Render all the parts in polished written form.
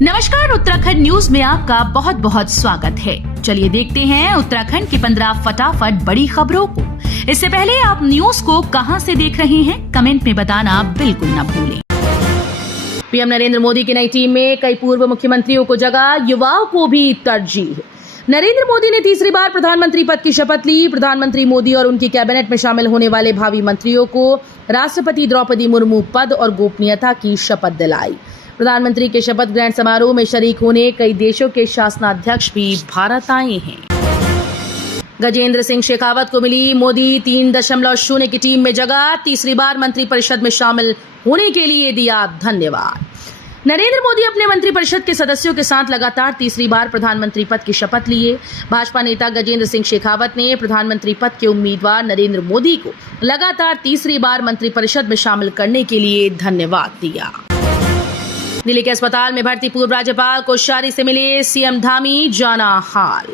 नमस्कार, उत्तराखंड न्यूज में आपका बहुत बहुत स्वागत है। चलिए देखते हैं उत्तराखंड की 15 फटाफट बड़ी खबरों को। इससे पहले आप न्यूज को कहां से देख रहे हैं, कमेंट में बताना बिल्कुल न भूलें। पीएम नरेंद्र मोदी की नई टीम में कई पूर्व मुख्यमंत्रियों को जगह, युवाओं को भी तरजीह। नरेंद्र मोदी ने तीसरी बार प्रधानमंत्री पद की शपथ ली। प्रधानमंत्री मोदी और उनकी कैबिनेट में शामिल होने वाले भावी मंत्रियों को राष्ट्रपति द्रौपदी मुर्मू पद और गोपनीयता की शपथ दिलाई। प्रधानमंत्री के शपथ ग्रहण समारोह में शरीक होने कई देशों के शासनाध्यक्ष भी भारत आए हैं। गजेंद्र सिंह शेखावत को मिली मोदी 3.0 की टीम में जगह, तीसरी बार मंत्रिपरिषद में शामिल होने के लिए दिया धन्यवाद। नरेंद्र मोदी अपने मंत्रिपरिषद के सदस्यों के साथ लगातार तीसरी बार प्रधानमंत्री पद की शपथ लिए। भाजपा नेता गजेंद्र सिंह शेखावत ने प्रधानमंत्री पद के उम्मीदवार नरेंद्र मोदी को लगातार तीसरी बार मंत्रिपरिषद में शामिल करने के लिए धन्यवाद दिया। दिल्ली के अस्पताल में भर्ती पूर्व राज्यपाल कोश्यारी से मिले सीएम धामी, जाना हाल।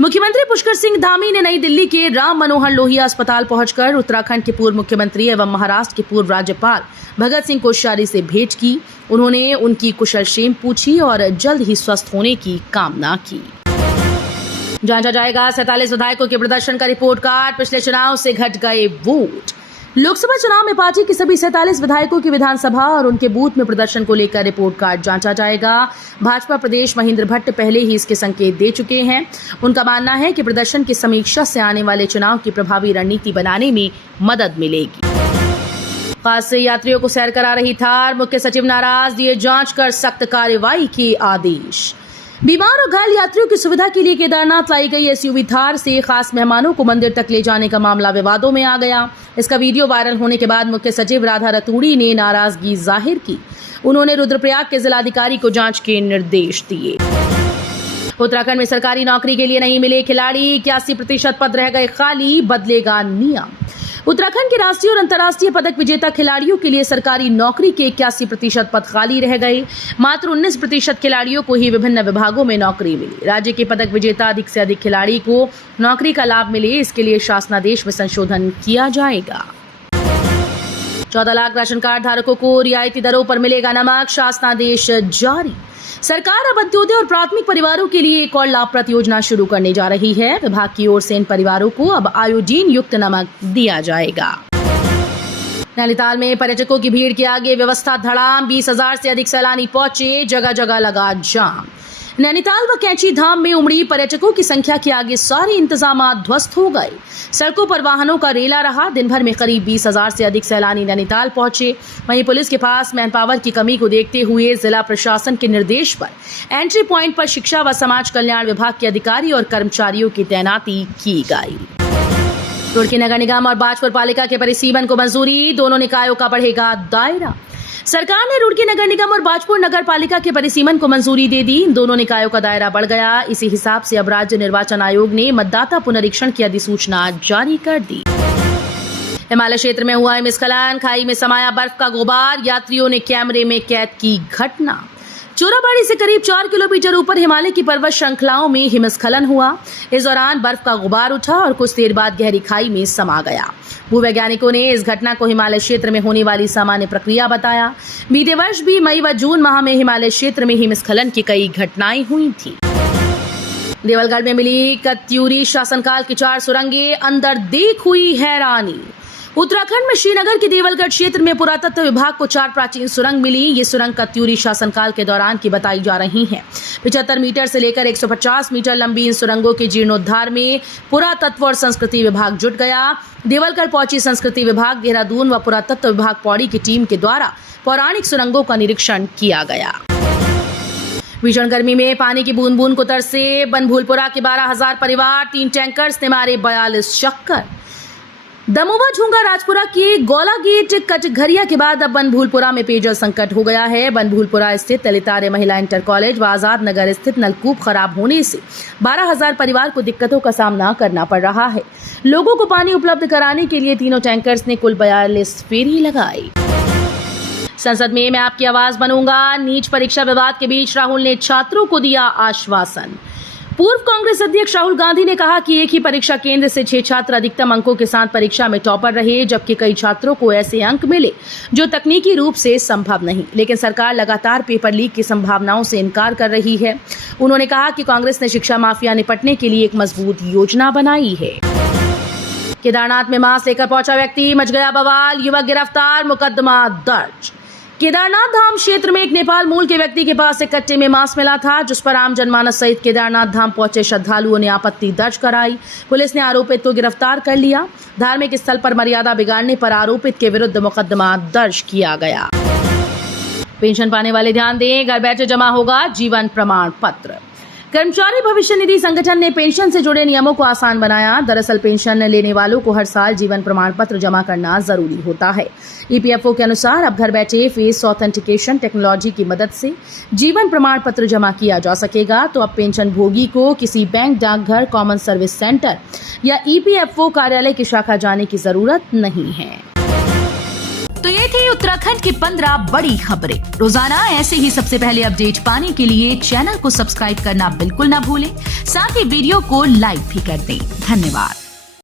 मुख्यमंत्री पुष्कर सिंह धामी ने नई दिल्ली के राम मनोहर लोहिया अस्पताल पहुंचकर उत्तराखंड के पूर्व मुख्यमंत्री एवं महाराष्ट्र के पूर्व राज्यपाल भगत सिंह कोश्यारी से भेंट की। उन्होंने उनकी कुशलक्षेम पूछी और जल्द ही स्वस्थ होने की कामना की। जांचा जाएगा 47 विधायकों के प्रदर्शन का रिपोर्ट कार्ड, पिछले चुनाव से घट गए वोट। लोकसभा चुनाव में पार्टी के सभी 47 विधायकों की विधानसभा और उनके बूथ में प्रदर्शन को लेकर रिपोर्ट कार्ड जांचा जाएगा। भाजपा प्रदेश महेंद्र भट्ट पहले ही इसके संकेत दे चुके हैं। उनका मानना है कि प्रदर्शन की समीक्षा से आने वाले चुनाव की प्रभावी रणनीति बनाने में मदद मिलेगी। खास से यात्रियों को सैर करा रही थार, मुख्य सचिव नाराज, दिए जांच कर सख्त कार्रवाई के आदेश। बीमार और घायल यात्रियों की सुविधा के लिए केदारनाथ लाई गई एसयूवी थार से खास मेहमानों को मंदिर तक ले जाने का मामला विवादों में आ गया। इसका वीडियो वायरल होने के बाद मुख्य सचिव राधा रतूड़ी ने नाराजगी जाहिर की। उन्होंने रुद्रप्रयाग के जिलाधिकारी को जांच के निर्देश दिए। उत्तराखंड में सरकारी नौकरी के लिए नहीं मिले खिलाड़ी, 81% पद रह गए खाली, बदलेगा नियम। उत्तराखंड के राष्ट्रीय और अंतर्राष्ट्रीय पदक विजेता खिलाड़ियों के लिए सरकारी नौकरी के 81% पद खाली रह गए। मात्र 19% खिलाड़ियों को ही विभिन्न विभागों में नौकरी मिली। राज्य के पदक विजेता अधिक से अधिक खिलाड़ी को नौकरी का लाभ मिले, इसके लिए शासनादेश में संशोधन किया जाएगा। 14 लाख राशन कार्ड धारकों को रियायती दरों पर मिलेगा नमक, शासनादेश जारी। सरकार अब अंत्योदय और प्राथमिक परिवारों के लिए एक और लाभप्रद योजना शुरू करने जा रही है। विभाग की ओर से इन परिवारों को अब आयोडीन युक्त नमक दिया जाएगा। नैनीताल में पर्यटकों की भीड़ के आगे व्यवस्था धड़ाम, 20,000 से अधिक सैलानी पहुंचे, जगह जगह लगा जाम। नैनीताल व कैंची धाम में उमड़ी पर्यटकों की संख्या के आगे सारे इंतजाम ध्वस्त हो गए। सड़कों पर वाहनों का रेला रहा। दिन भर में करीब 20,000 से अधिक सैलानी नैनीताल पहुंचे। वहीं पुलिस के पास मैन पावर की कमी को देखते हुए जिला प्रशासन के निर्देश पर एंट्री पॉइंट पर शिक्षा व समाज कल्याण विभाग के अधिकारी और कर्मचारियों की तैनाती की गई। रुड़की नगर निगम और बाजपुर पालिका के परिसीमन को मंजूरी, दोनों निकायों का बढ़ेगा दायरा। सरकार ने रुड़की नगर निगम और बाजपुर नगर पालिका के परिसीमन को मंजूरी दे दी। दोनों निकायों का दायरा बढ़ गया। इसी हिसाब से अब राज्य निर्वाचन आयोग ने मतदाता पुनरीक्षण की अधिसूचना जारी कर दी। हिमालय क्षेत्र में हुआ हिमस्खलन, खाई में समाया बर्फ का गुबार, यात्रियों ने कैमरे में कैद की घटना। चोराबाड़ी से करीब 4 किलोमीटर ऊपर हिमालय की पर्वत श्रृंखलाओं में हिमस्खलन हुआ। इस दौरान बर्फ का गुबार उठा और कुछ देर बाद गहरी खाई में समा गया। भूवैज्ञानिकों ने इस घटना को हिमालय क्षेत्र में होने वाली सामान्य प्रक्रिया बताया। बीते वर्ष भी मई व जून माह में हिमालय क्षेत्र में हिमस्खलन की कई घटनाएं हुई थी। देवलगढ़ में मिली कत्यूरी शासनकाल की 4 सुरंगें, अंदर देख हुई हैरानी। उत्तराखंड में श्रीनगर के देवलगढ़ क्षेत्र में पुरातत्व विभाग को 4 प्राचीन सुरंग मिली। ये सुरंग कत्यूरी शासनकाल के दौरान की बताई जा रही हैं। 75 मीटर से लेकर 150 मीटर लंबी इन सुरंगों के जीर्णोद्धार में पुरातत्व और संस्कृति विभाग जुट गया। देवलगढ़ पहुंची संस्कृति विभाग, देहरादून व पुरातत्व विभाग पौड़ी की टीम के द्वारा पौराणिक सुरंगों का निरीक्षण किया गया। भीषण गर्मी में पानी की बूंद बूंद को तरसे बनभूलपुरा के 12,000 परिवार, 3 टैंकर्स ने मारे 42 चक्कर। दमोह झुंगा राजपुरा के गौला गेट कटघरिया के बाद अब बनभूलपुरा में पेयजल संकट हो गया है। बनभूलपुरा स्थित ललितार्य महिला इंटर कॉलेज व आजाद नगर स्थित नलकूप खराब होने से 12,000 परिवार को दिक्कतों का सामना करना पड़ रहा है। लोगों को पानी उपलब्ध कराने के लिए तीनों टैंकर्स ने कुल 42 फेरी लगाई। संसद में मैं आपकी आवाज बनूंगा, नीट परीक्षा विवाद के बीच राहुल ने छात्रों को दिया आश्वासन। पूर्व कांग्रेस अध्यक्ष राहुल गांधी ने कहा कि एक ही परीक्षा केंद्र से 6 छात्र अधिकतम अंकों के साथ परीक्षा में टॉपर रहे, जबकि कई छात्रों को ऐसे अंक मिले जो तकनीकी रूप से संभव नहीं। लेकिन सरकार लगातार पेपर लीक की संभावनाओं से इनकार कर रही है। उन्होंने कहा कि कांग्रेस ने शिक्षा माफिया निपटने के लिए एक मजबूत योजना बनाई है। केदारनाथ में मास्क लेकर पहुंचा व्यक्ति, मच गया बवाल, युवक गिरफ्तार, मुकदमा दर्ज। केदारनाथ धाम क्षेत्र में एक नेपाल मूल के व्यक्ति के पास एक कट्टे में मास्क मिला था, जिस पर आम जनमानस सहित केदारनाथ धाम पहुंचे श्रद्धालुओं ने आपत्ति दर्ज कराई। पुलिस ने आरोपित को गिरफ्तार कर लिया। धार्मिक स्थल पर मर्यादा बिगाड़ने पर आरोपित के विरुद्ध मुकदमा दर्ज किया गया। पेंशन पाने वाले ध्यान दें, घर बैठे जमा होगा जीवन प्रमाण पत्र। कर्मचारी भविष्य निधि संगठन ने पेंशन से जुड़े नियमों को आसान बनाया। दरअसल पेंशन लेने वालों को हर साल जीवन प्रमाण पत्र जमा करना जरूरी होता है। ईपीएफओ के अनुसार अब घर बैठे फेस ऑथेंटिकेशन टेक्नोलॉजी की मदद से जीवन प्रमाण पत्र जमा किया जा सकेगा। तो अब पेंशन भोगी को किसी बैंक, डाकघर, कॉमन सर्विस सेंटर या ईपीएफओ कार्यालय की शाखा जाने की जरूरत नहीं है। तो ये थी उत्तराखंड की 15 बड़ी खबरें। रोजाना ऐसे ही सबसे पहले अपडेट पाने के लिए चैनल को सब्सक्राइब करना बिल्कुल ना भूलें। साथ ही वीडियो को लाइक भी कर दें। धन्यवाद।